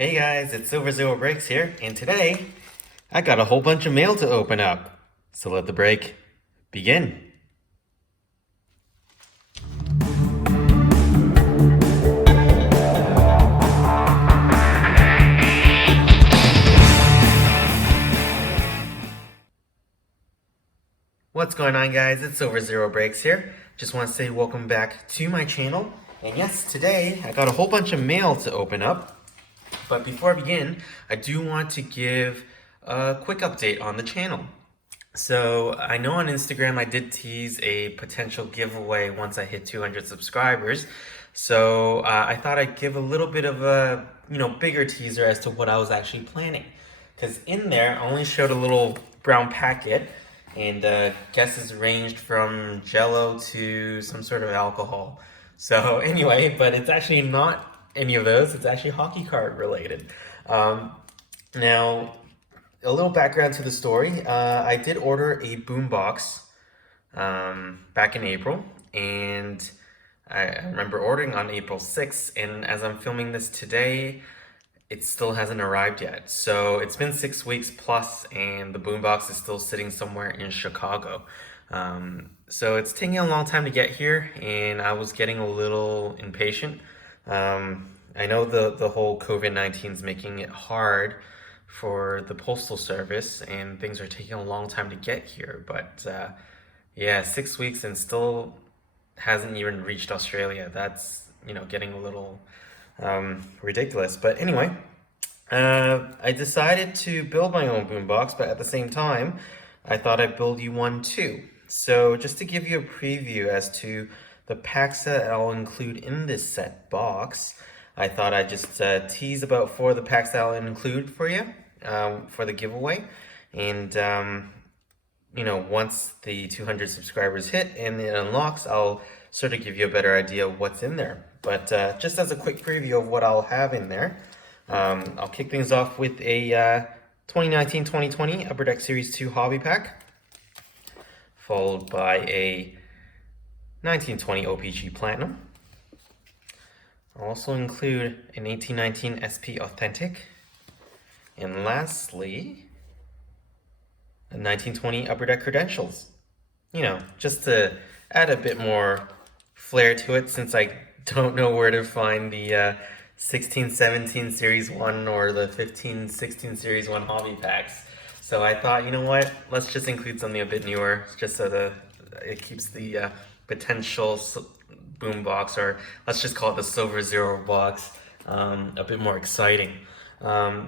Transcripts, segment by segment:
Hey guys, it's Silver Zero Breaks here, and today I got a whole bunch of mail to open up. So let the break begin. What's going on, guys? It's Silver Zero Breaks here. Just want to say welcome back to my channel. And yes, today I got a whole bunch of mail to open up. But before I begin, I do want to give a quick update on the channel. So I know on Instagram I did tease a potential giveaway once I hit 200 subscribers. So I thought I'd give a little bit of a bigger teaser as to what I was actually planning. Because in there I only showed a little brown packet, and guesses ranged from Jello to some sort of alcohol. So anyway, but it's actually not any of those. It's actually hockey card related. Now, a little background to the story. I did order a boombox back in April, and I remember ordering on April 6th, and as I'm filming this today, it still hasn't arrived yet. So it's been 6 weeks plus, and the boombox is still sitting somewhere in Chicago. So it's taking a long time to get here, and I was getting a little impatient. I know the whole COVID-19 is making it hard for the postal service, and things are taking a long time to get here. But yeah, 6 weeks and still hasn't even reached Australia. That's getting a little ridiculous. But anyway, I decided to build my own boombox, but at the same time, I thought I'd build you one too. So just to give you a preview as to the packs that I'll include in this set box, I thought I'd just tease about 4 of the packs that I'll include for you for the giveaway. And once the 200 subscribers hit and it unlocks, I'll sort of give you a better idea of what's in there. But just as a quick preview of what I'll have in there, I'll kick things off with a 2019-2020 Upper Deck Series 2 Hobby Pack, followed by a 1920 OPG Platinum. I'll also include an 1819 SP Authentic, and lastly, a 1920 Upper Deck Credentials. Just to add a bit more flair to it, since I don't know where to find the 16-17 Series 1 or the 15-16 Series 1 hobby packs. So I thought, you know what, let's just include something a bit newer, just so it keeps the potential boom box, or let's just call it the Silver Zero box, a bit more exciting.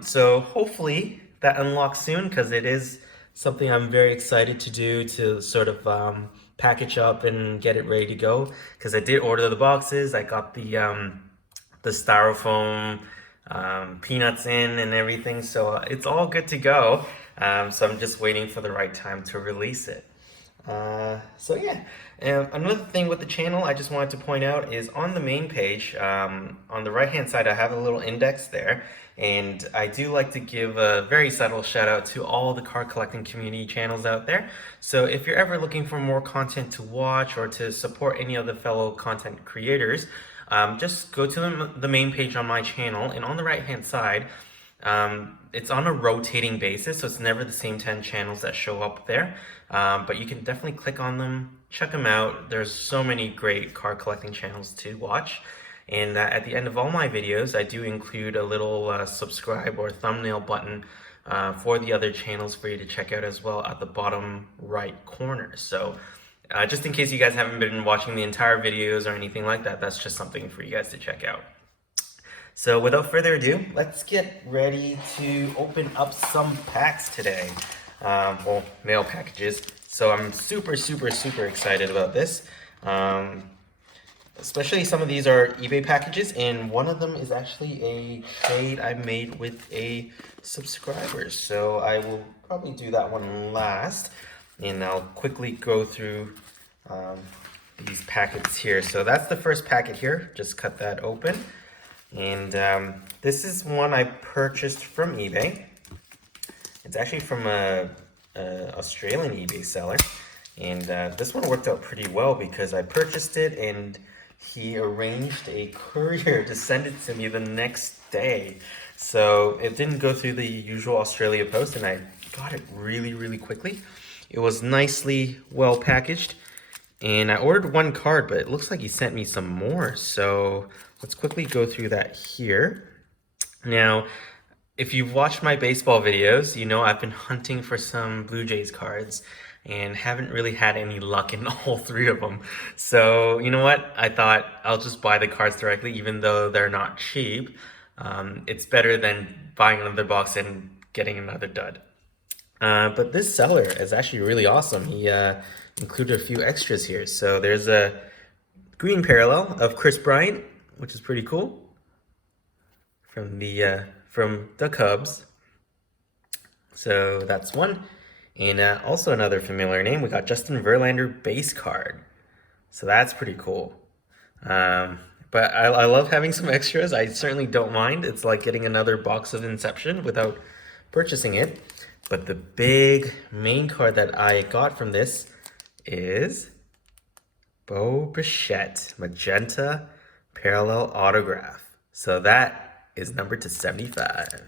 So hopefully that unlocks soon, because it is something I'm very excited to do, to sort of package up and get it ready to go, because I did order the boxes. I got the styrofoam peanuts in and everything, so it's all good to go. So I'm just waiting for the right time to release it. So yeah, another thing with the channel I just wanted to point out is on the main page, on the right hand side, I have a little index there, and I do like to give a very subtle shout out to all the card collecting community channels out there. So if you're ever looking for more content to watch or to support any of the fellow content creators, just go to the main page on my channel, and on the right hand side, it's on a rotating basis, so it's never the same 10 channels that show up there, but you can definitely click on them, check them out. There's so many great card collecting channels to watch, and at the end of all my videos I do include a little subscribe or thumbnail button for the other channels for you to check out as well at the bottom right corner. So just in case you guys haven't been watching the entire videos or anything like that, that's just something for you guys to check out. So without further ado, let's get ready to open up some packs today. Well, mail packages. So I'm super excited about this. Especially some of these are eBay packages, and one of them is actually a trade I made with a subscriber. So I will probably do that one last, and I'll quickly go through these packets here. So that's the first packet here. Just cut that open. And this is one I purchased from eBay. It's actually from a Australian eBay seller, and this one worked out pretty well because I purchased it, and he arranged a courier to send it to me the next day. So it didn't go through the usual Australia post, and I got it really, really quickly. It was nicely well packaged, and I ordered one card, but it looks like he sent me some more. So let's quickly go through that here. Now, if you've watched my baseball videos, you know I've been hunting for some Blue Jays cards and haven't really had any luck in all three of them. So, you know what? I thought I'll just buy the cards directly, even though they're not cheap. It's better than buying another box and getting another dud. But this seller is actually really awesome. He included a few extras here. So there's a green parallel of Chris Bryant, which is pretty cool, from the Cubs. So that's one. And also another familiar name, we got Justin Verlander base card. So that's pretty cool. But I love having some extras. I certainly don't mind. It's like getting another box of Inception without purchasing it. But the big main card that I got from this is Bo Bichette Magenta Parallel Autograph. So that is numbered to 75.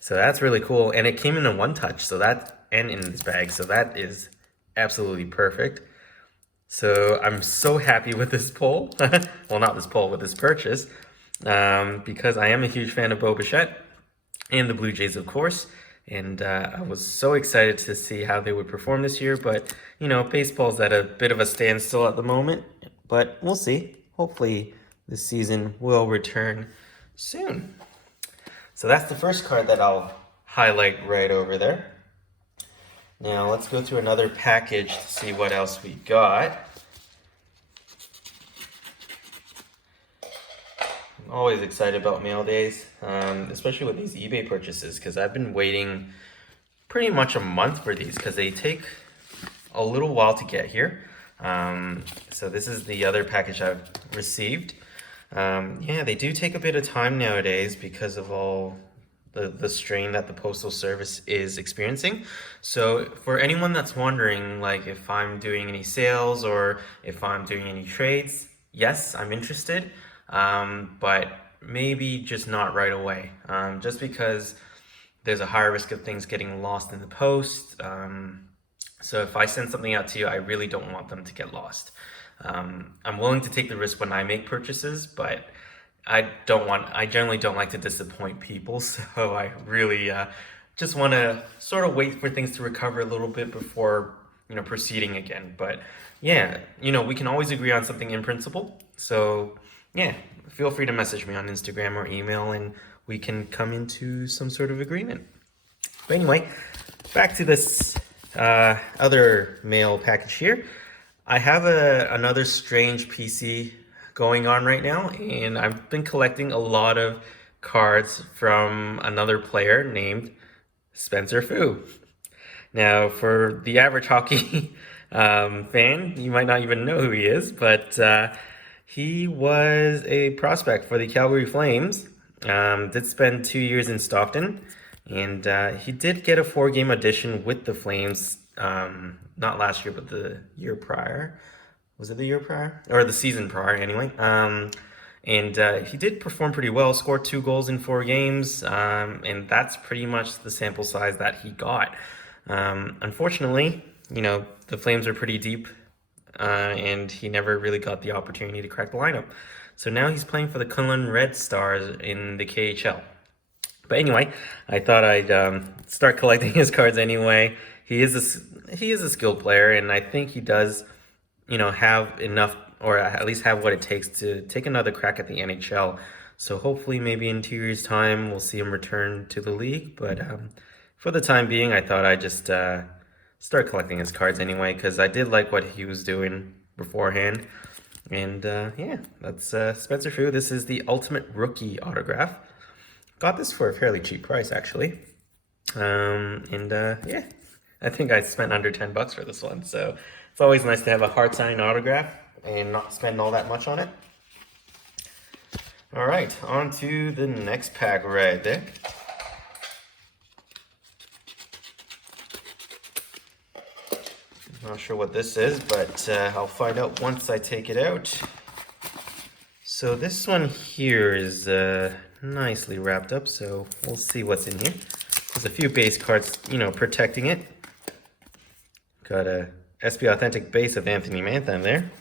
So that's really cool. And it came in a one touch, so that, and in this bag, so that is absolutely perfect. So I'm so happy with this pull. Well, not this pull, with this purchase, because I am a huge fan of Bo Bichette and the Blue Jays, of course. And I was so excited to see how they would perform this year. But, you know, baseball's at a bit of a standstill at the moment. But we'll see. Hopefully this season will return soon. So that's the first card that I'll highlight right over there. Now let's go through another package to see what else we got. I'm always excited about mail days, especially with these eBay purchases, because I've been waiting pretty much a month for these because they take a little while to get here. So this is the other package I've received. Yeah, they do take a bit of time nowadays because of all the strain that the Postal Service is experiencing. So for anyone that's wondering, like, if I'm doing any sales or if I'm doing any trades, yes, I'm interested, but maybe just not right away, just because there's a higher risk of things getting lost in the post. So if I send something out to you, I really don't want them to get lost. I'm willing to take the risk when I make purchases, but I generally don't like to disappoint people. So I really just want to sort of wait for things to recover a little bit before, you know, proceeding again. But yeah, you know, we can always agree on something in principle. So yeah, feel free to message me on Instagram or email and we can come into some sort of agreement. But anyway, back to this other mail package here. I have another strange PC going on right now, and I've been collecting a lot of cards from another player named Spencer Fu. Now, for the average hockey fan, you might not even know who he is, but he was a prospect for the Calgary Flames, did spend 2 years in Stockton, and he did get a 4-game audition with the Flames, not last year, but the year prior. Was it the year prior? Or the season prior, anyway. And he did perform pretty well, scored 2 goals in 4 games, and that's pretty much the sample size that he got. Unfortunately, you know, the Flames are pretty deep, and he never really got the opportunity to crack the lineup. So now he's playing for the Kunlun Red Stars in the KHL. But anyway, I thought I'd start collecting his cards anyway. He is a skilled player, and I think he does, you know, have enough, or at least have what it takes to take another crack at the NHL. So hopefully maybe in 2 years' time we'll see him return to the league. But for the time being, I thought I'd just start collecting his cards anyway, because I did like what he was doing beforehand. And yeah, that's Spencer Fu. This is the Ultimate Rookie autograph. Got this for a fairly cheap price, actually. Yeah, I think I spent under $10 for this one. So it's always nice to have a hard signed autograph and not spend all that much on it. All right, on to the next pack right there. Not sure what this is, but I'll find out once I take it out. So this one here is nicely wrapped up, so we'll see what's in here. There's a few base cards, you know, protecting it. Got a SP Authentic base of Anthony Mantha in there.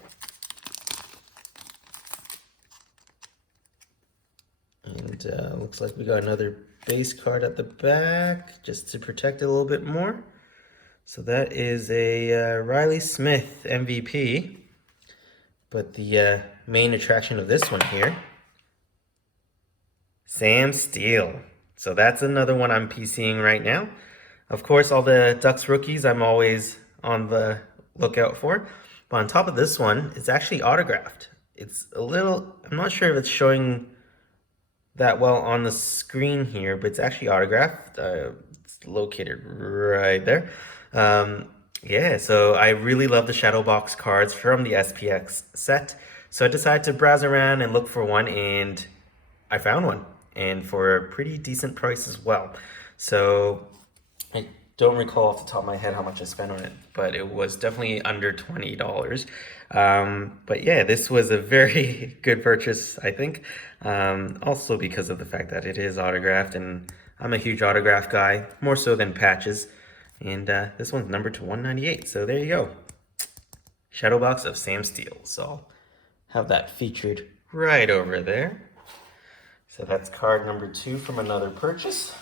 And looks like we got another base card at the back just to protect it a little bit more. So that is a Riley Smith MVP. But the main attraction of this one here, Sam Steele. So that's another one I'm PCing right now. Of course, all the Ducks rookies I'm always on the lookout for. But on top of this one, it's actually autographed. It's a little, I'm not sure if it's showing that well on the screen here, but it's actually autographed. It's located right there. Yeah, so I really love the Shadow Box cards from the SPX set. So I decided to browse around and look for one, and I found one, and for a pretty decent price as well. So I don't recall off the top of my head how much I spent on it, but it was definitely under $20. But yeah, this was a very good purchase, I think. Also because of the fact that it is autographed, and I'm a huge autograph guy, more so than patches. And this one's numbered to 198, so there you go. Shadow Box of Sam Steele. So I'll have that featured right over there. So that's card number 2 from another purchase.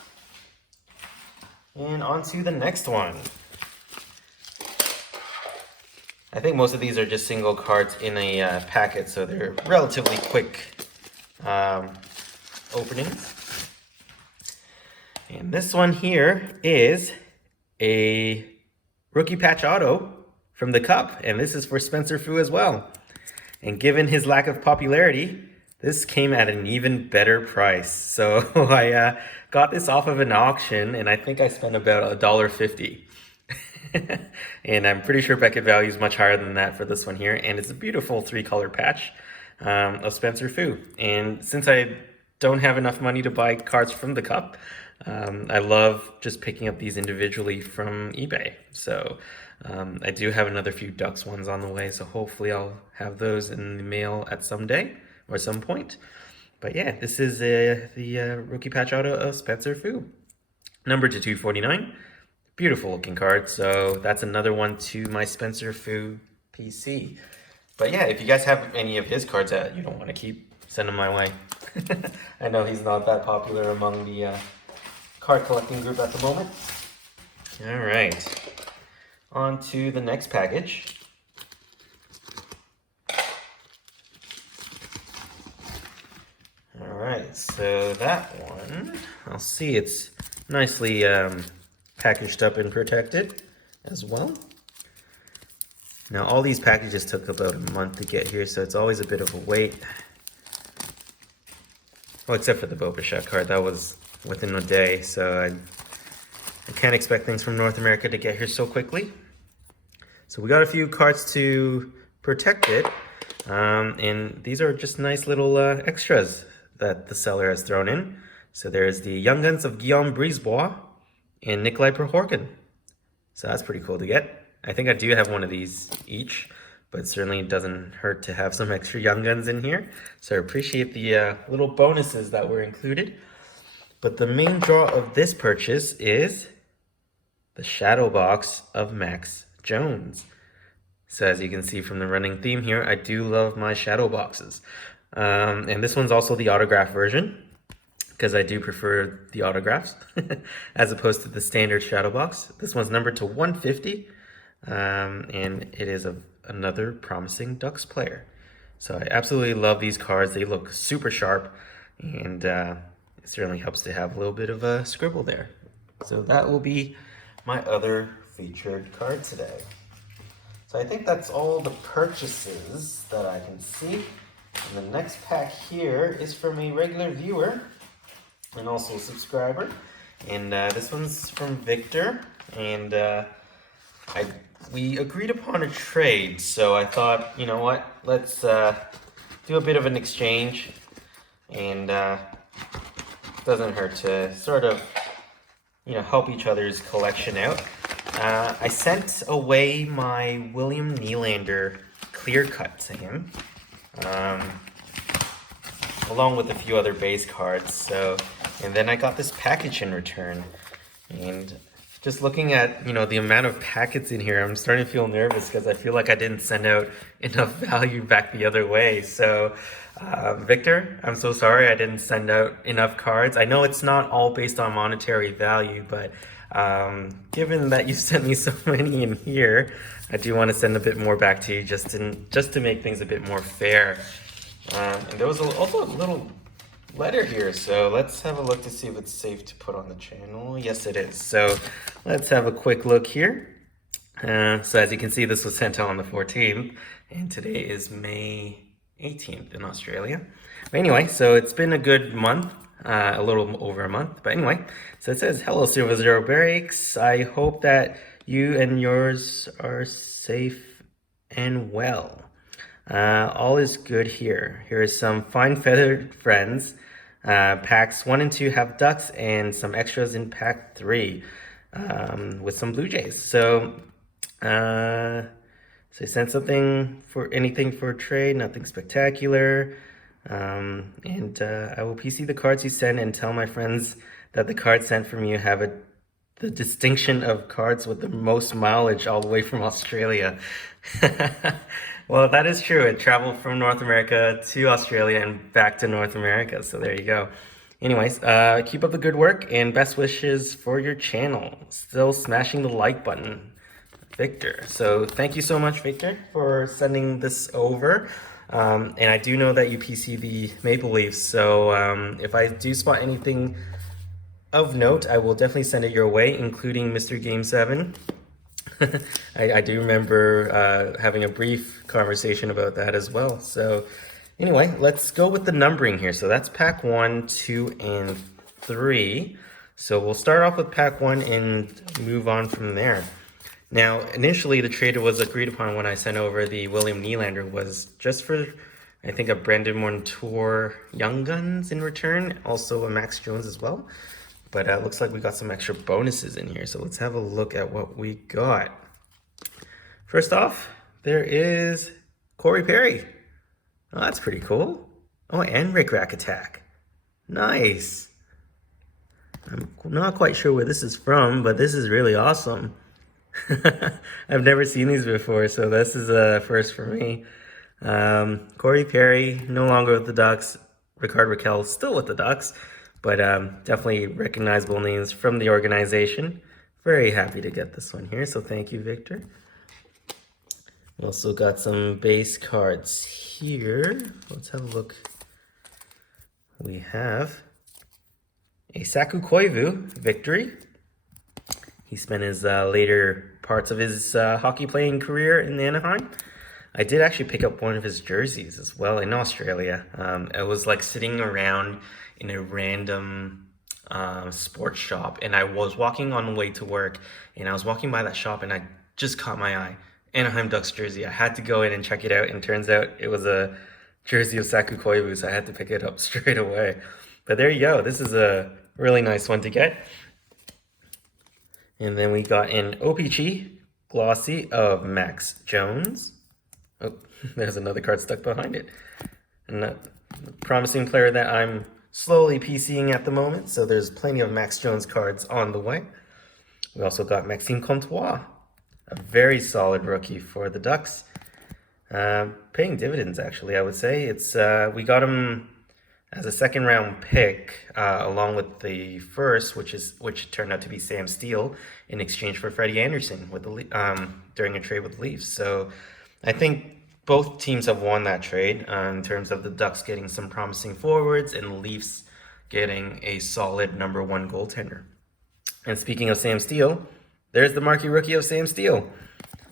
And on to the next one. I think most of these are just single cards in a packet, so they're relatively quick openings. And this one here is a rookie patch auto from the Cup, and this is for Spencer Fu as well. And given his lack of popularity, this came at an even better price. So I got this off of an auction, and I think I spent about $1.50. And I'm pretty sure Beckett value is much higher than that for this one here, and it's a beautiful 3-color patch of Spencer Fu. And since I don't have enough money to buy cards from the Cup, I love just picking up these individually from eBay. So I do have another few Ducks ones on the way, so hopefully I'll have those in the mail at some day or some point. But yeah, this is the rookie patch auto of Spencer Fu, numbered to 249. Beautiful looking card. So that's another one to my Spencer Fu PC. But yeah, if you guys have any of his cards that you don't want to keep, send them my way. I know he's not that popular among the card collecting group at the moment. All right, on to the next package. All right, so that one, I'll see it's nicely packaged up and protected as well. Now all these packages took about a month to get here, so it's always a bit of a wait. Well, except for the Boba Fett card, that was within a day, so I can't expect things from North America to get here so quickly. So we got a few cards to protect it, and these are just nice little extras that the seller has thrown in. So there's the Young Guns of Guillaume Brisebois and Nikolai Prohorkin. So that's pretty cool to get. I think I do have one of these each, but it certainly doesn't hurt to have some extra Young Guns in here. So I appreciate the little bonuses that were included. But the main draw of this purchase is the Shadow Box of Max Jones. So as you can see from the running theme here, I do love my Shadow Boxes. And this one's also the autograph version, because I do prefer the autographs as opposed to the standard Shadow Box. This one's numbered to 150, and it is another promising Ducks player. So I absolutely love these cards. They look super sharp, and it certainly helps to have a little bit of a scribble there. So that will be my other featured card today. So I think that's all the purchases that I can see. And the next pack here is from a regular viewer and also a subscriber. And this one's from Victor. And we agreed upon a trade. So I thought, you know what, let's do a bit of an exchange. And doesn't hurt to sort of, you know, help each other's collection out. I sent away my William Nylander clear cut to him. along with a few other base cards. So, and then I got this package in return. And just looking at, the amount of packets in here, I'm starting to feel nervous because I feel like I didn't send out enough value back the other way. So, Victor, I'm so sorry I didn't send out enough cards. I know it's not all based on monetary value, but given that you sent me so many in here, I do want to send a bit more back to you just to make things a bit more fair. And there was also a little letter here, so let's have a look to see if it's safe to put on the channel. Yes, it is. So let's have a quick look here. So as you can see, this was sent out on the 14th, and today is May 18th in Australia. But anyway, so it's been a good month, a little over a month. But anyway, so it says, "Hello, Silver Zero Breaks. I hope that you and yours are safe and well. All is good here. Here is some fine feathered friends. Packs 1 and 2 have ducks and some extras in pack 3 with some blue jays. So I sent something for anything for trade, nothing spectacular. And I will PC the cards you send and tell my friends that the cards sent from you have the distinction of cards with the most mileage all the way from Australia." Well, that is true. It traveled from North America to Australia and back to North America. So there you go. Anyways, keep up the good work and best wishes for your channel. Still smashing the like button, Victor. So thank you so much, Victor, for sending this over. And I do know that you PC the Maple Leafs. So if I do spot anything of note, I will definitely send it your way, including Mr. Game 7. I do remember having a brief conversation about that as well. So anyway, let's go with the numbering here. So that's pack 1, 2, and 3. So we'll start off with pack 1 and move on from there. Now, initially the trade was agreed upon when I sent over the William Nylander was just for, I think, a Brandon Montour Young Guns in return, also a Max Jones as well. But it looks like we got some extra bonuses in here. So let's have a look at what we got. First off, there is Corey Perry. Oh, that's pretty cool. Oh, and Rick Rack Attack. Nice. I'm not quite sure where this is from, but this is really awesome. I've never seen these before, so this is a first for me. Corey Perry, no longer with the Ducks. Ricard Raquel, still with the Ducks. But definitely recognizable names from the organization. Very happy to get this one here, so thank you, Victor. We also got some base cards here. Let's have a look. We have a Saku Koivu victory. He spent his later parts of his hockey playing career in Anaheim. I did actually pick up one of his jerseys as well in Australia. It was like sitting around in a random sports shop, and I was walking on the way to work, and I was walking by that shop, and I just caught my eye. Anaheim Ducks jersey. I had to go in and check it out, and turns out it was a jersey of Saku Koivu, so I had to pick it up straight away. But there you go. This is a really nice one to get. And then we got an OPG glossy of Max Jones. Oh, there's another card stuck behind it. And a promising player that I'm slowly PCing at the moment, so there's plenty of Max Jones cards on the way. We also got Maxime Comtois, a very solid rookie for the Ducks. Paying dividends, actually, I would say. It's we got him as a second-round pick, along with the first, which turned out to be Sam Steele, in exchange for Freddie Anderson with the during a trade with the Leafs. So I think both teams have won that trade in terms of the Ducks getting some promising forwards and the Leafs getting a solid number 1 goaltender. And speaking of Sam Steele, there's the marquee rookie of Sam Steele.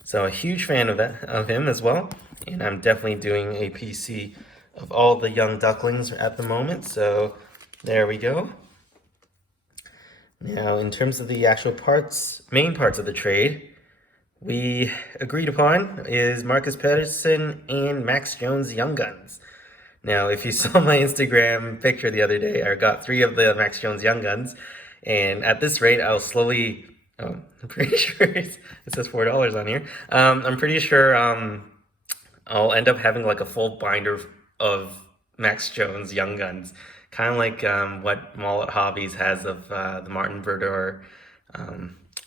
So a huge fan of him as well. And I'm definitely doing a PC of all the young ducklings at the moment. So there we go. Now, in terms of the actual main parts of the trade, we agreed upon is Marcus Pettersson and Max Jones Young Guns. Now, if you saw my Instagram picture the other day, I got 3 of the Max Jones Young Guns. And at this rate, I'll slowly... Oh, I'm pretty sure it says $4 on here. I'm pretty sure I'll end up having like a full binder of Max Jones Young Guns, kind of like what Mullet Hobbies has of the Martin Brodeur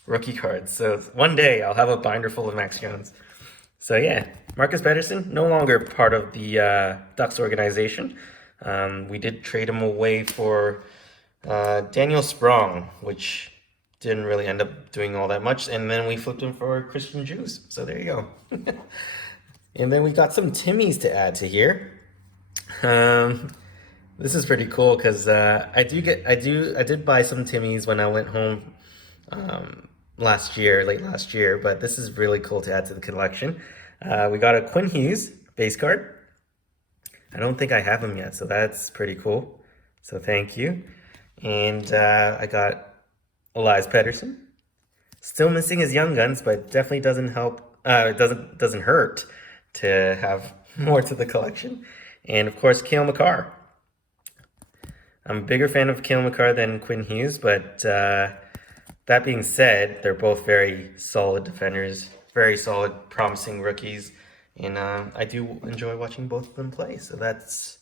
rookie cards. So one day I'll have a binder full of Max Jones. So yeah, Marcus Pettersson, no longer part of the Ducks organization. We did trade him away for Daniel Sprong, which didn't really end up doing all that much. And then we flipped him for Christian Juice. So there you go. And then we got some Timmies to add to here. This is pretty cool because I did buy some Timmies when I went home late last year, but this is really cool to add to the collection. We got a Quinn Hughes base card. I don't think I have him yet, so that's pretty cool. So thank you. And I got Elias Pettersson. Still missing his Young Guns, but definitely doesn't help. Doesn't hurt to have more to the collection. And of course, Cale Makar. I'm a bigger fan of Cale Makar than Quinn Hughes, but that being said, they're both very solid defenders, very solid, promising rookies, and I do enjoy watching both of them play, so that's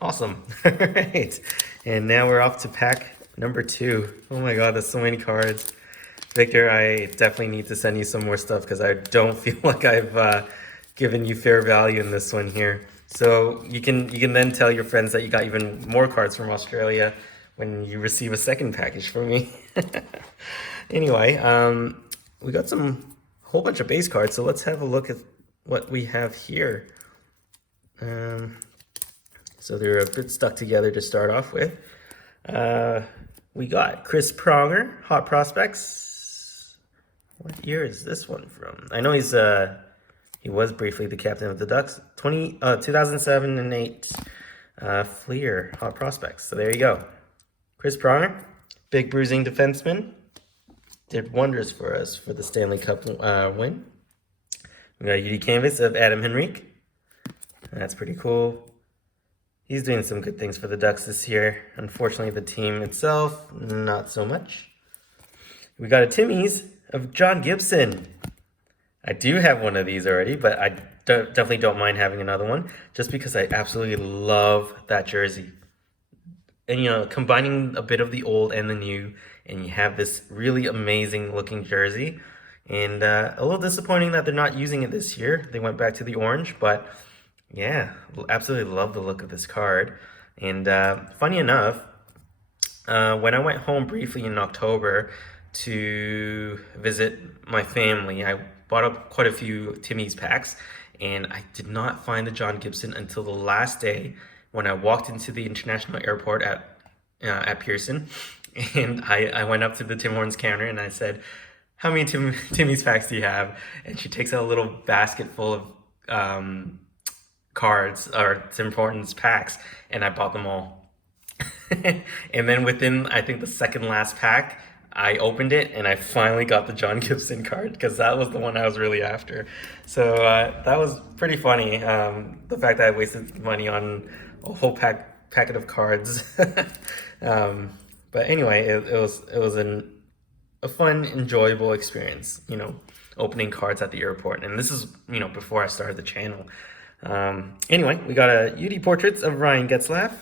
awesome. All right, and now we're off to pack number 2. Oh my god, there's so many cards. Victor, I definitely need to send you some more stuff because I don't feel like I've given you fair value in this one here. So you can then tell your friends that you got even more cards from Australia when you receive a second package from me. Anyway, we got whole bunch of base cards, so let's have a look at what we have here. So they're a bit stuck together to start off with. We got Chris Pronger, Hot Prospects. What year is this one from? I know he was briefly the captain of the Ducks. 2007 and 8 Fleer Hot Prospects. So there you go. Chris Pronger, big bruising defenseman. Did wonders for us for the Stanley Cup win. We got a UD canvas of Adam Henrique. That's pretty cool. He's doing some good things for the Ducks this year. Unfortunately, the team itself, not so much. We got a Timmy's of John Gibson. I do have one of these already, but I definitely don't mind having another one just because I absolutely love that jersey. And, you know, combining a bit of the old and the new, and you have this really amazing looking jersey. And a little disappointing that they're not using it this year. They went back to the orange, but yeah, absolutely love the look of this card. And funny enough, when I went home briefly in October to visit my family, I bought up quite a few Timmy's packs, and I did not find the John Gibson until the last day when I walked into the international airport at Pearson, and I went up to the Tim Hortons counter and I said, "How many Timmy's packs do you have?" And she takes out a little basket full of cards or Tim Hortons packs, and I bought them all. And then within, I think, the second last pack, I opened it and I finally got the John Gibson card because that was the one I was really after. So that was pretty funny. The fact that I wasted money on a whole packet of cards. But anyway, it was a fun, enjoyable experience, you know, opening cards at the airport. And this is, you know, before I started the channel. Anyway, we got a UD Portraits of Ryan Getzlaff.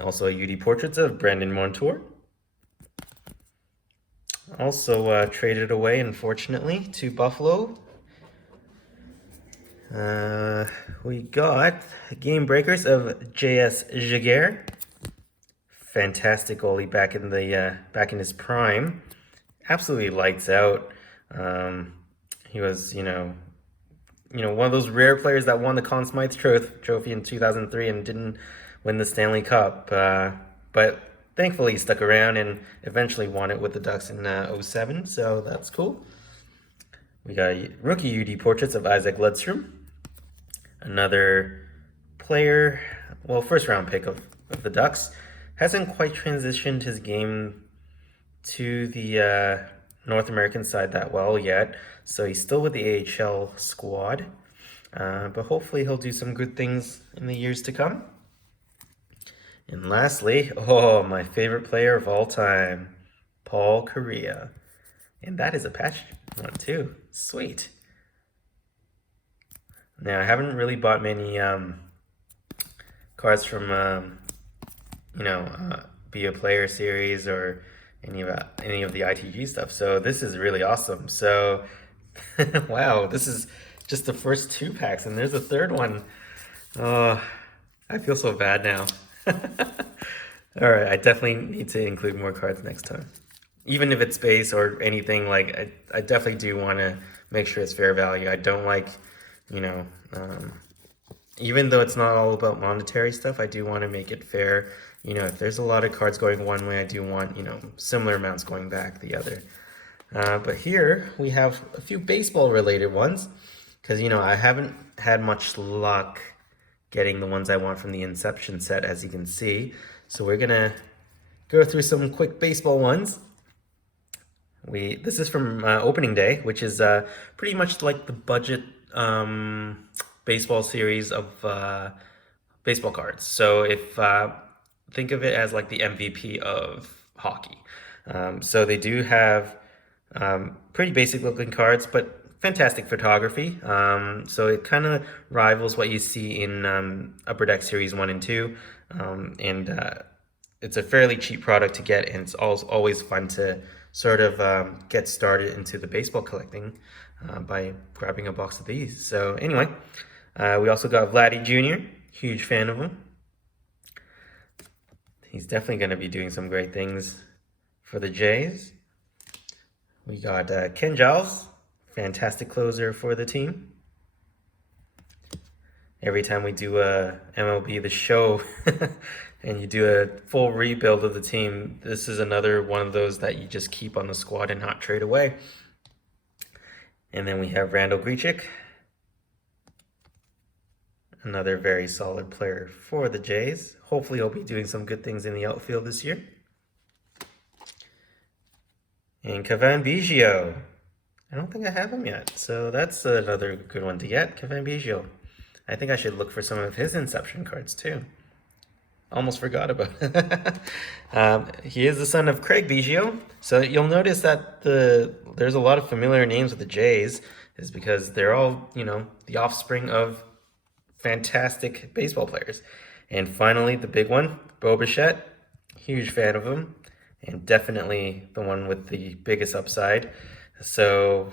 Also a UD Portraits of Brandon Montour. Also traded away, unfortunately, to Buffalo. We got Game Breakers of J.S. Jaguar. Fantastic goalie back in his prime. Absolutely lights out. He was, you know, one of those rare players that won the Conn Smythe trophy in 2003 and didn't win the Stanley Cup. But thankfully he stuck around and eventually won it with the Ducks in 07, so that's cool. We got rookie UD Portraits of Isaac Ludstrom. Another player, well, first round pick of the Ducks. Hasn't quite transitioned his game to the North American side that well yet, so he's still with the AHL squad. But hopefully he'll do some good things in the years to come. And lastly, oh, my favorite player of all time, Paul Kariya. And that is a patch one too. Sweet. Now, I haven't really bought many cards from, Be a Player series or any of the ITG stuff. So this is really awesome. So, wow, this is just the first 2 packs, and there's a third one. Oh, I feel so bad now. All right, I definitely need to include more cards next time. Even if it's base or anything, like I definitely do want to make sure it's fair value. I don't like, even though it's not all about monetary stuff, I do want to make it fair. If there's a lot of cards going one way, I do want, similar amounts going back the other. But here we have a few baseball related ones because, I haven't had much luck getting the ones I want from the Inception set, as you can see. So we're gonna go through some quick baseball ones. This is from opening day, which is pretty much like the budget baseball series of baseball cards. So if think of it as like the MVP of hockey. So they do have pretty basic looking cards, but fantastic photography. So it kind of rivals what you see in Upper Deck Series 1 and 2. And it's a fairly cheap product to get, and it's always fun to sort of get started into the baseball collecting by grabbing a box of these. So anyway, we also got Vladdy Jr., huge fan of him. He's definitely going to be doing some great things for the Jays. We got Ken Giles, fantastic closer for the team. Every time we do a MLB The Show and you do a full rebuild of the team, this is another one of those that you just keep on the squad and not trade away. And then we have Randall Grichuk, another very solid player for the Jays. Hopefully he'll be doing some good things in the outfield this year. And Cavan Biggio. I don't think I have him yet, so that's another good one to get, Cavan Biggio. I think I should look for some of his Inception cards too. Almost forgot about it. He is the son of Craig Biggio, so you'll notice that there's a lot of familiar names with the Jays, is because they're all, the offspring of fantastic baseball players. And finally, the big one, Bo Bichette, huge fan of him, and definitely the one with the biggest upside. So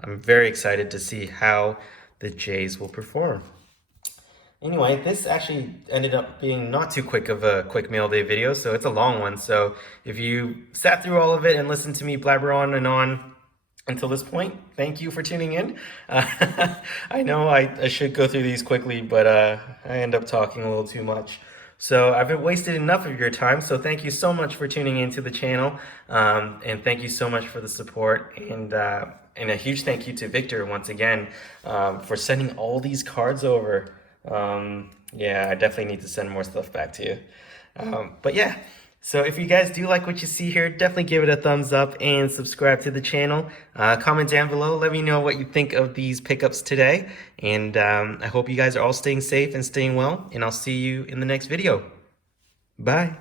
I'm very excited to see how the Jays will perform. Anyway, this actually ended up being not too quick of a quick mail day video, so it's a long one. So if you sat through all of it and listened to me blabber on and on until this point, thank you for tuning in. I know I should go through these quickly, but I end up talking a little too much. So I've wasted enough of your time, so thank you so much for tuning into the channel, and thank you so much for the support, and a huge thank you to Victor once again for sending all these cards over. Yeah, I definitely need to send more stuff back to you. But yeah, so if you guys do like what you see here, definitely give it a thumbs up and subscribe to the channel. Comment down below, let me know what you think of these pickups today. And I hope you guys are all staying safe and staying well, and I'll see you in the next video. Bye.